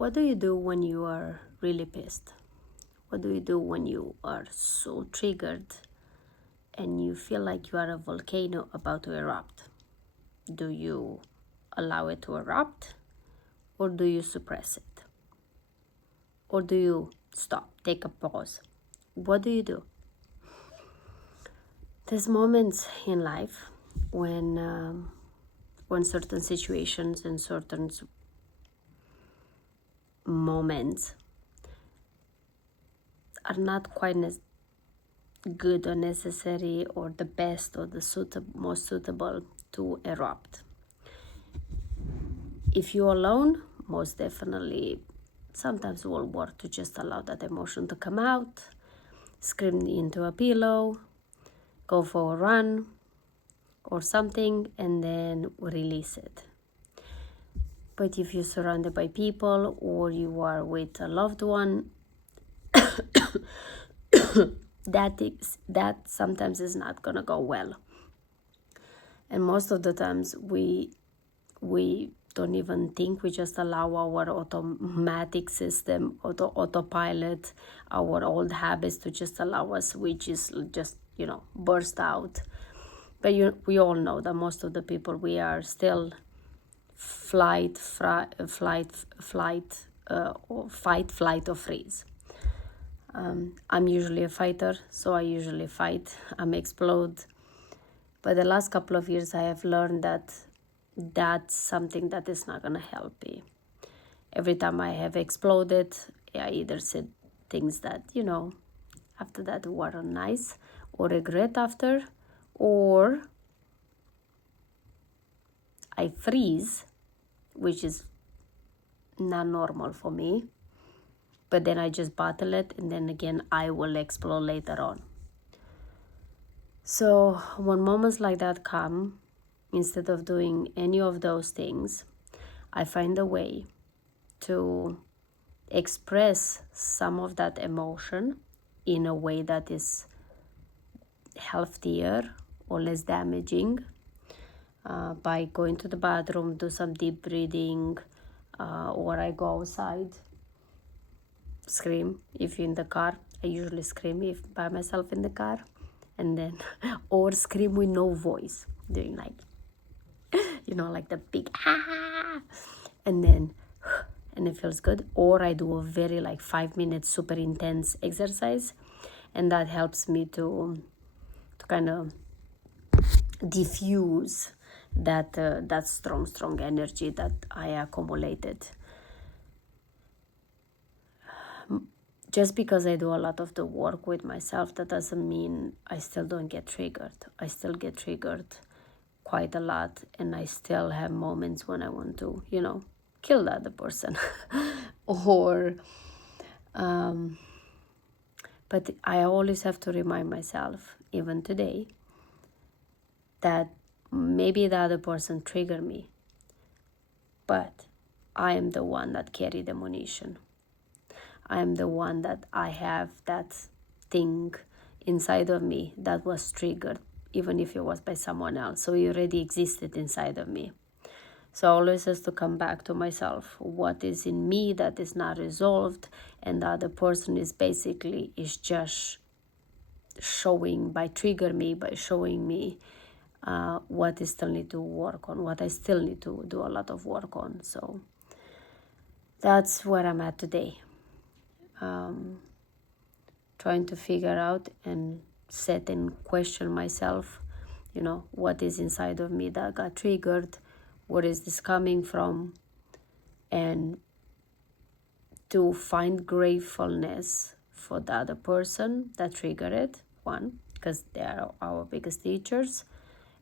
What do you do when you are really pissed? What do you do when you are so triggered and you feel like you are a volcano about to erupt? Do you allow it to erupt, or do you suppress it? Or do you stop, take a pause? What do you do? There's moments in life when certain situations and certain moments are not quite as good or necessary or the best or the most suitable to erupt. If you're alone, most definitely sometimes it will work to just allow that emotion to come out, scream into a pillow, go for a run or something, and then release it. But if you're surrounded by people or you are with a loved one, that sometimes is not gonna go well. And most of the times we don't even think, we just allow our automatic system, autopilot, our old habits to just allow us, which is just, burst out. But we all know that most of the people, we are still flight, or fight, flight, or freeze. I'm usually a fighter, so I usually fight, explode. But the last couple of years I have learned that that's something that is not going to help me. Every time I have exploded, I either said things that, after that weren't nice, or regret after, or I freeze, which is not normal for me. But then I just bottle it, and then again I will explode later on. So when moments like that come, instead of doing any of those things, I find a way to express some of that emotion in a way that is healthier or less damaging, by going to the bathroom, do some deep breathing, or I go outside, scream. If you're in the car, I usually scream if by myself in the car, and then or scream with no voice, doing like like the big and then and it feels good. Or I do a very 5 minutes super intense exercise, and that helps me to kind of diffuse that strong energy that I accumulated. Just because I do a lot of the work with myself, that doesn't mean I still don't get triggered. I still get triggered quite a lot, and I still have moments when I want to, kill the other person. Or, but I always have to remind myself, even today, that maybe the other person triggered me, but I am the one that carried the ammunition. I am the one that I have that thing inside of me that was triggered, even if it was by someone else. So it already existed inside of me. So I always have to come back to myself. What is in me that is not resolved, and the other person is just showing, by trigger me, by showing me what I still need to work on, what I still need to do a lot of work on. So that's where I'm at today. Trying to figure out and set and question myself, what is inside of me that got triggered, where is this coming from, and to find gratefulness for the other person that triggered it, one, because they are our biggest teachers,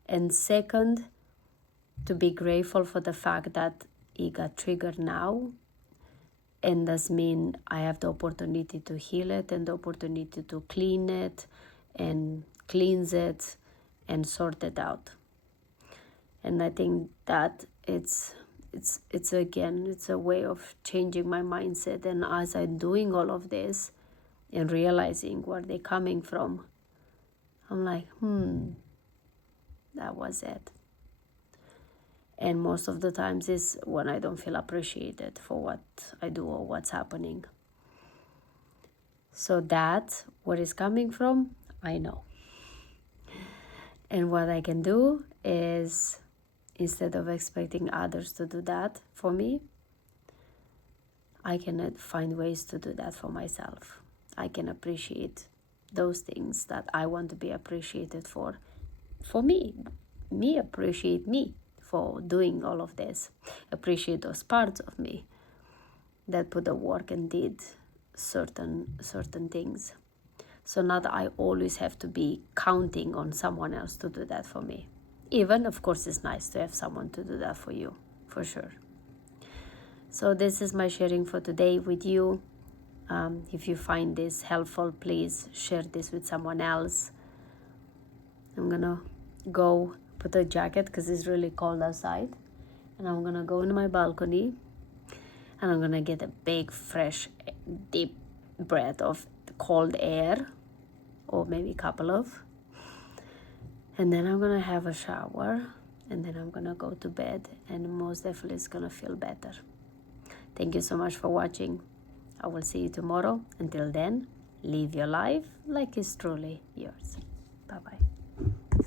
and second, to be grateful for the fact that it got triggered now, and does mean I have the opportunity to heal it and the opportunity to clean it and cleanse it and sort it out. And I think that it's a way of changing my mindset. And as I'm doing all of this and realizing where they're coming from, I'm like, that was it. And most of the times is when I don't feel appreciated for what I do or what's happening. So that, where it's coming from, I know. And what I can do is, instead of expecting others to do that for me, I can find ways to do that for myself. I can appreciate those things that I want to be appreciated for me. Me appreciate me for doing all of this. Appreciate those parts of me that put the work and did certain things. So not I always have to be counting on someone else to do that for me. Even, of course, it's nice to have someone to do that for you, for sure. So this is my sharing for today with you. If you find this helpful, please share this with someone else. I'm gonna go put a jacket because it's really cold outside, and I'm gonna go in my balcony and I'm gonna get a big, fresh, deep breath of cold air, or maybe a couple of, and then I'm gonna have a shower, and then I'm gonna go to bed, and most definitely it's gonna feel better. Thank you so much for watching. I will see you tomorrow. Until then, live your life like it's truly yours. Bye-bye.